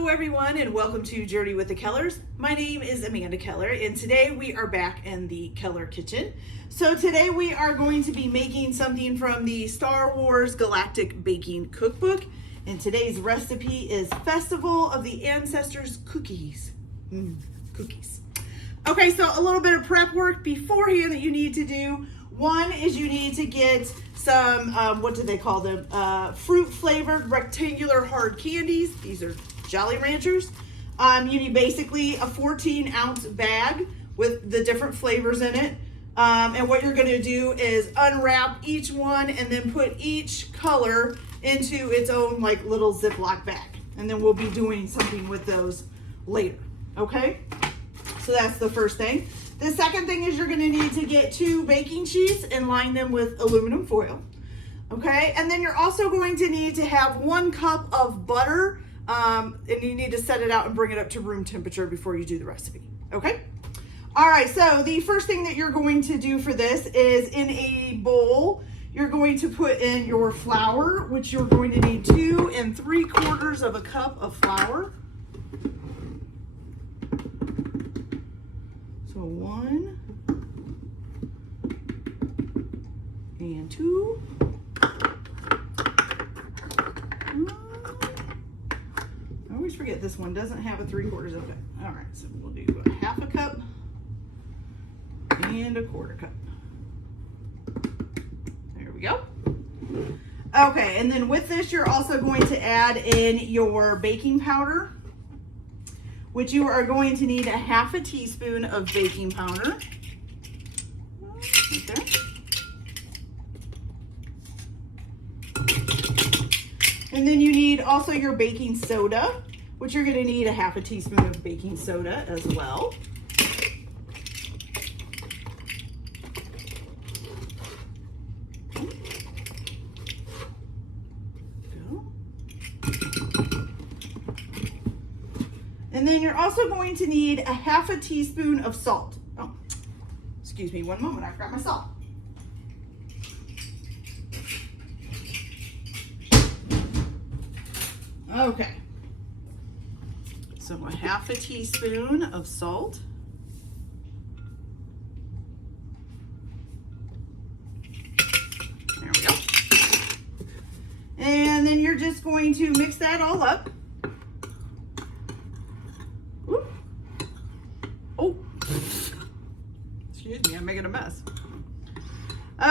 Hello everyone and welcome to Journey with the Kellers. My name is Amanda Keller and today we are back in the Keller kitchen. So today we are going to be making something from the Star Wars Galactic Baking Cookbook, and today's recipe is Festival of the Ancestors cookies. Cookies. Okay, so a little bit of prep work beforehand that you need to do. One is you need to get some, what do they call them? Fruit flavored rectangular hard candies. These are Jolly Ranchers. You need basically a 14-ounce bag with the different flavors in it. And what you're gonna do is unwrap each one and then put each color into its own like little Ziploc bag. And then we'll be doing something with those later, okay? So that's the first thing. The second thing is you're gonna need to get 2 baking sheets and line them with aluminum foil, okay? And then you're also going to need to have 1 cup of butter, and you need to set it out and bring it up to room temperature before you do the recipe, okay? All right, so the first thing that you're going to do for this is in a bowl, you're going to put in your flour, which you're going to need 2 3/4 cups of flour. So 1 and 2. I always forget this one doesn't have a 3/4 of it. All right, so we'll do a 1/2 cup and a 1/4 cup. There we go. Okay, and then with this, you're also going to add in your baking powder, which you are going to need a 1/2 teaspoon of baking powder. Right there. And then you need also your baking soda, which you're gonna need a 1/2 teaspoon of baking soda as well. And then you're also going to need a 1/2 teaspoon of salt. Oh, excuse me one moment, I forgot my salt. Okay, so a 1/2 teaspoon of salt. There we go. And then you're just going to mix that all up. Oh, excuse me, I'm making a mess.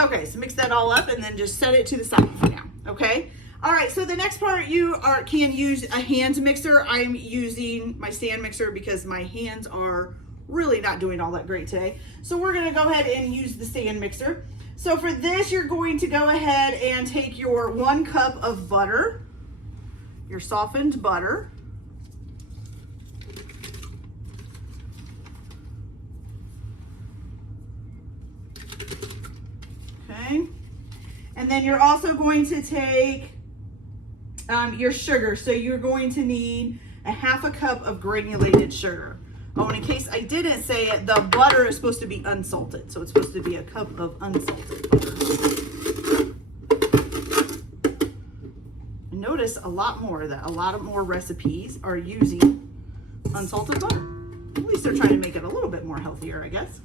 Okay, so mix that all up and then just set it to the side for now, okay? All right, so the next part you can use a hand mixer. I'm using my stand mixer because my hands are really not doing all that great today. So we're gonna go ahead and use the stand mixer. So for this, you're going to go ahead and take your 1 cup of butter, your softened butter. Okay, and then you're also going to take your sugar. So you're going to need a 1/2 cup of granulated sugar. Oh, and in case I didn't say it, the butter is supposed to be unsalted. So it's supposed to be a cup of unsalted butter. Notice a lot more recipes are using unsalted butter. At least they're trying to make it a little bit more healthier, I guess.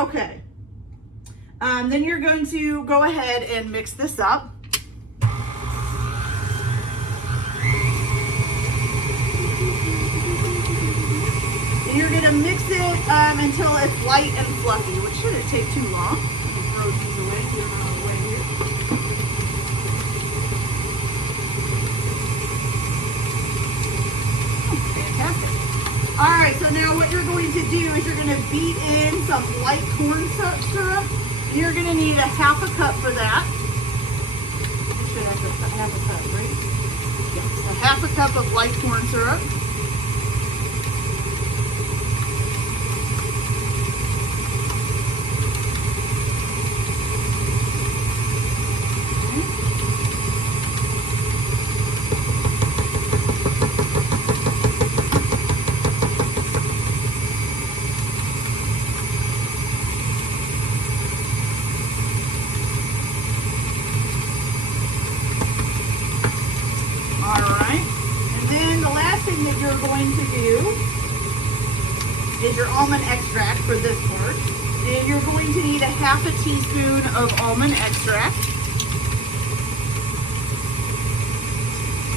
Okay. Then you're going to go ahead and mix this up. And you're going to mix it until it's light and fluffy, which shouldn't take too long. Let me throw these away, get them out of the way here. Oh, fantastic. All right, so now what you're going to do is you're going to beat in some light corn syrup. You're going to need a 1/2 cup for that. You should have a 1/2 cup, right? Yes, a 1/2 cup of light corn syrup. All right, and then thing that you're going to do is your almond extract for this part. And you're going to need a half a teaspoon of almond extract.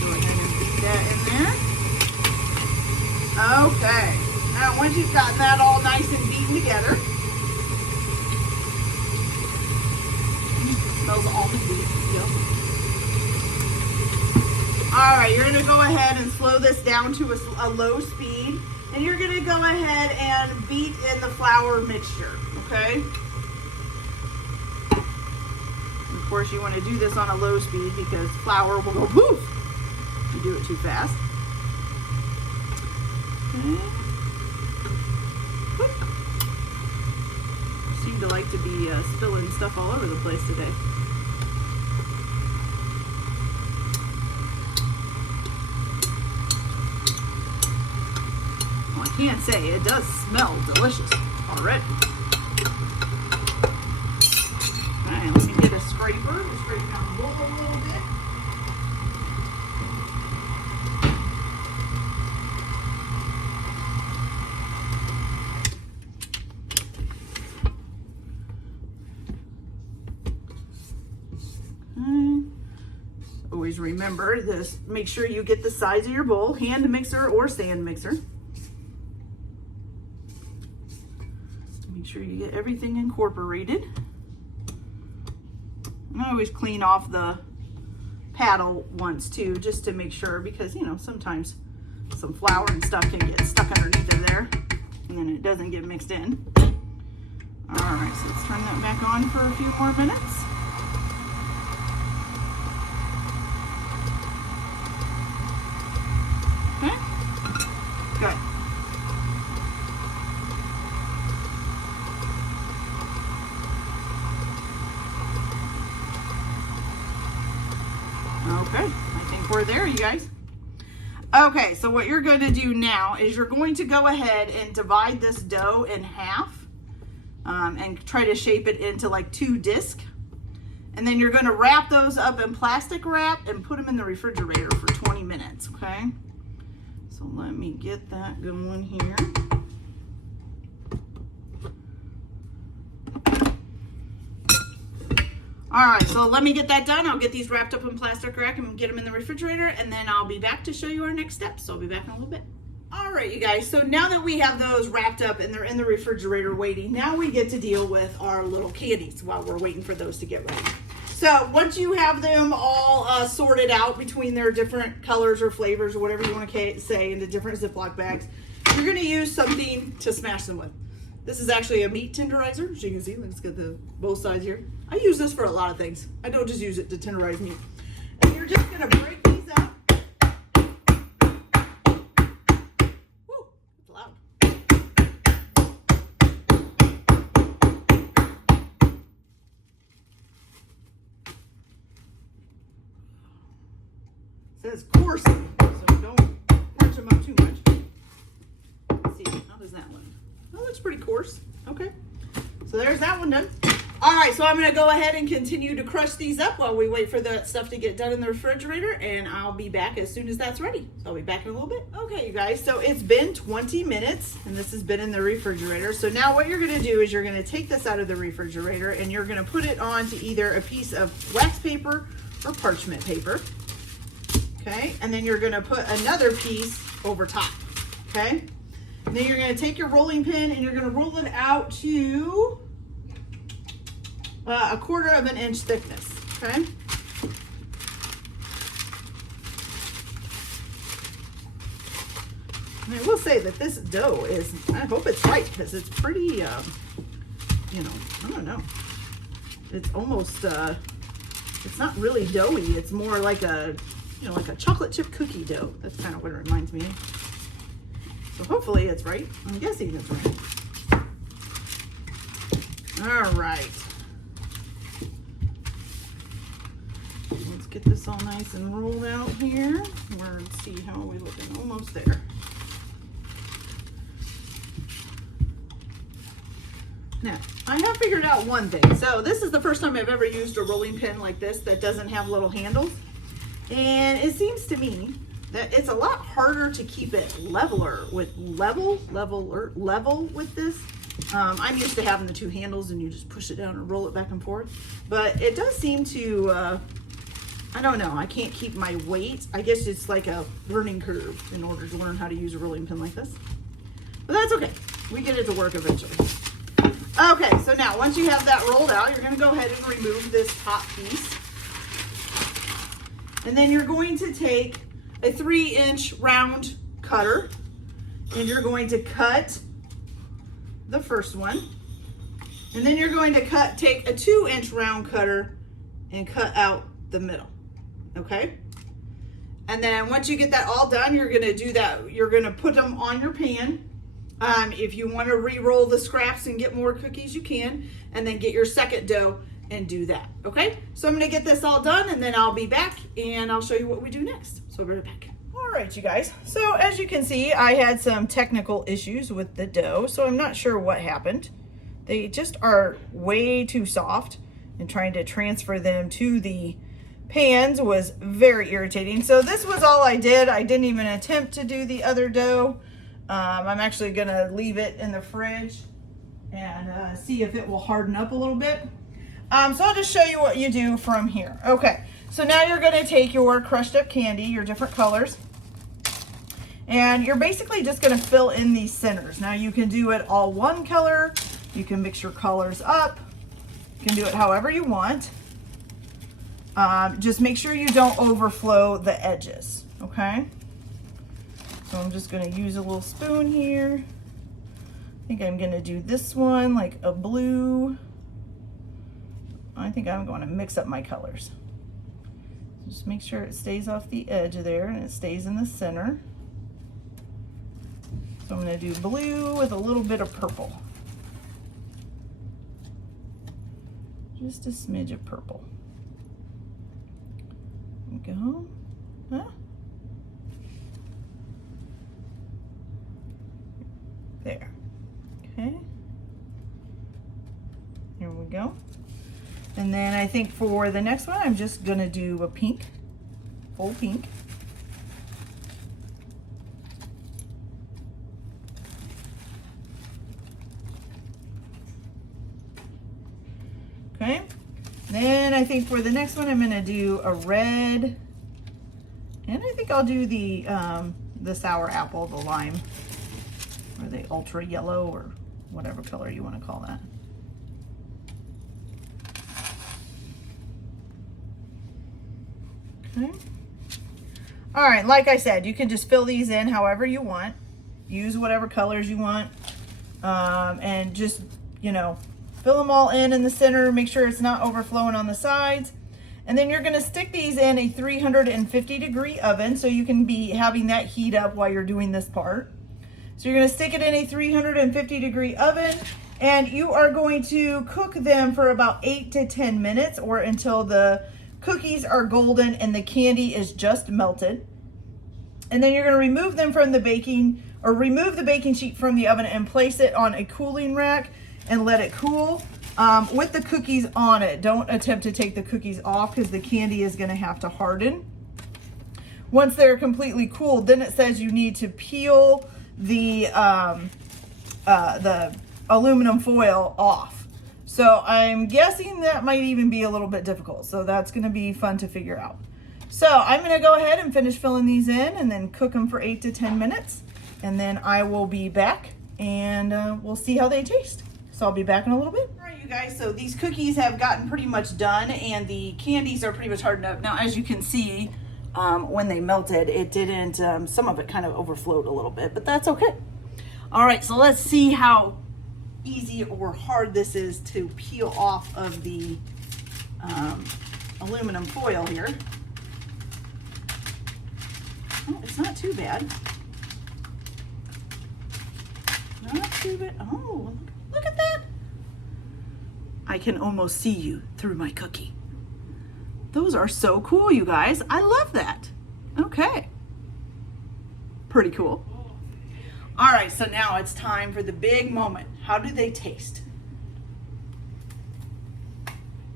Go ahead and beat that in there. Okay. Now once you've gotten that all nice and beaten together, smells almondy. Yep. All right, you're going to go ahead and slow this down to a low speed, and you're going to go ahead and beat in the flour mixture, okay? And of course, you want to do this on a low speed because flour will go poof if you do it too fast. Okay. Seem to like to be spilling stuff all over the place today. Well, I can't say, it does smell delicious already. Alright, let me get a scraper to scrape down the bowl a little bit. Always remember this, make sure you get the size of your bowl, hand mixer or stand mixer. Make sure you get everything incorporated. And I always clean off the paddle once too, just to make sure, because you know, sometimes some flour and stuff can get stuck underneath of there and then it doesn't get mixed in. All right, so let's turn that back on for a few more minutes. Okay, good. Okay, I think we're there, you guys. Okay, so what you're going to do now is you're going to go ahead and divide this dough in half and try to shape it into like 2 discs. And then you're going to wrap those up in plastic wrap and put them in the refrigerator for 20 minutes, okay? So let me get that going here. All right, so let me get that done. I'll get these wrapped up in plastic wrap and get them in the refrigerator, and then I'll be back to show you our next steps. So I'll be back in a little bit. All right, you guys, so now that we have those wrapped up and they're in the refrigerator waiting, now we get to deal with our little candies while we're waiting for those to get ready. So once you have them all sorted out between their different colors or flavors or whatever you want to say in the different Ziploc bags, you're going to use something to smash them with. This is actually a meat tenderizer, as you can see. Let's get the both sides here. I use this for a lot of things. I don't just use it to tenderize meat. And you're just going to break these up. Woo, it's loud. It says coarse, so don't crunch them up too much. Let's see, how does that look? That looks pretty coarse. Okay, so there's that one done. All right, so I'm going to go ahead and continue to crush these up while we wait for that stuff to get done in the refrigerator, and I'll be back as soon as that's ready. So I'll be back in a little bit. Okay, you guys, so it's been 20 minutes, and this has been in the refrigerator. So now what you're going to do is you're going to take this out of the refrigerator, and you're going to put it onto either a piece of wax paper or parchment paper. Okay, and then you're going to put another piece over top. Okay, and then you're going to take your rolling pin, and you're going to roll it out to a 1/4 of an inch thickness, okay? And I will say that this dough is, I hope it's right, because it's pretty, you know, I don't know. It's almost, it's not really doughy. It's more like a, you know, like a chocolate chip cookie dough. That's kind of what it reminds me of. So hopefully it's right. I'm guessing it's right. All right. Let's get this all nice and rolled out here. Let's see how we're looking. Almost there. Now, I have figured out one thing. So this is the first time I've ever used a rolling pin like this that doesn't have little handles. And it seems to me that it's a lot harder to keep it level with this. I'm used to having the two handles and you just push it down and roll it back and forth. But it does seem to, I don't know, I can't keep my weight. I guess it's like a learning curve in order to learn how to use a rolling pin like this. But that's okay. We get it to work eventually. Okay, so now once you have that rolled out, you're gonna go ahead and remove this top piece. And then you're going to take a 3-inch round cutter and you're going to cut the first one. And then you're going to take a 2-inch round cutter and cut out the middle, okay? And then once you get that all done, you're gonna do that. You're gonna put them on your pan. If you wanna re-roll the scraps and get more cookies, you can, and then get your second dough and do that, okay? So I'm gonna get this all done and then I'll be back and I'll show you what we do next. So we'll be right back. All right, you guys. So as you can see, I had some technical issues with the dough, so I'm not sure what happened. They just are way too soft, and trying to transfer them to the pans was very irritating. So this was all I did. I didn't even attempt to do the other dough. I'm actually gonna leave it in the fridge and see if it will harden up a little bit. So I'll just show you what you do from here. Okay, so now you're gonna take your crushed up candy, your different colors, and you're basically just gonna fill in these centers. Now you can do it all one color, you can mix your colors up, you can do it however you want. Just make sure you don't overflow the edges, okay? So I'm just gonna use a little spoon here. I think I'm gonna do this one like a blue. I think I'm going to mix up my colors. Just make sure it stays off the edge there and it stays in the center. So I'm going to do blue with a little bit of purple. Just a smidge of purple. There we go. Huh? There. Okay. Here we go. And then I think for the next one, I'm just gonna do a pink, full pink. Okay. Then I think for the next one, I'm gonna do a red, and I think I'll do the sour apple, the lime, or the ultra yellow, or whatever color you want to call that. Okay. All right, like I said, you can just fill these in however you want. Use whatever colors you want. And just, you know, fill them all in the center. Make sure it's not overflowing on the sides. And then you're gonna stick these in a 350-degree oven, so you can be having that heat up while you're doing this part. So you're gonna stick it in a 350-degree oven, and you are going to cook them for about 8 to 10 minutes, or until the cookies are golden and the candy is just melted. And then you're going to remove them from the baking, or remove the baking sheet from the oven and place it on a cooling rack and let it cool with the cookies on it. Don't attempt to take the cookies off because the candy is going to have to harden. Once they're completely cooled, then it says you need to peel the aluminum foil off. So I'm guessing that might even be a little bit difficult. So that's gonna be fun to figure out. So I'm gonna go ahead and finish filling these in and then cook them for 8 to 10 minutes. And then I will be back and we'll see how they taste. So I'll be back in a little bit. All right, you guys, so these cookies have gotten pretty much done and the candies are pretty much hardened up. Now, as you can see, when they melted, it didn't, some of it kind of overflowed a little bit, but that's okay. All right, so let's see how easy or hard this is to peel off of the aluminum foil here. Oh, it's not too bad. Not too bad. Oh, look at that. I can almost see you through my cookie. Those are so cool, you guys. I love that. Okay. Pretty cool. All right, so now it's time for the big moment. How do they taste?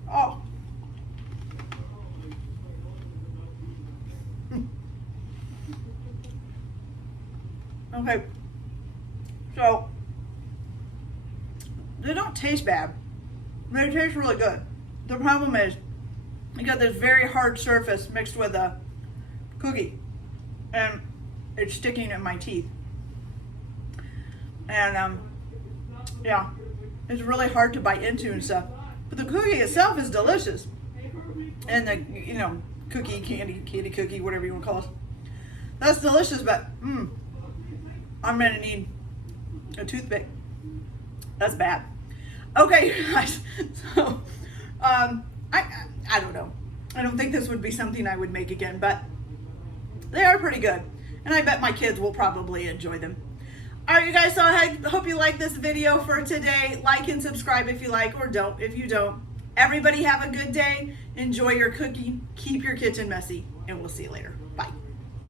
Oh. Okay, so they don't taste bad. They taste really good. The problem is you got this very hard surface mixed with a cookie, and it's sticking in my teeth. And yeah, it's really hard to bite into and stuff. But the cookie itself is delicious, and the candy cookie, whatever you want to call it, that's delicious. But I'm gonna need a toothpick. That's bad. Okay, guys. So I don't know. I don't think this would be something I would make again, but they are pretty good, and I bet my kids will probably enjoy them. All right, you guys, so I hope you like this video for today. Like and subscribe if you like, or don't if you don't. Everybody have a good day. Enjoy your cookie. Keep your kitchen messy, and we'll see you later. Bye.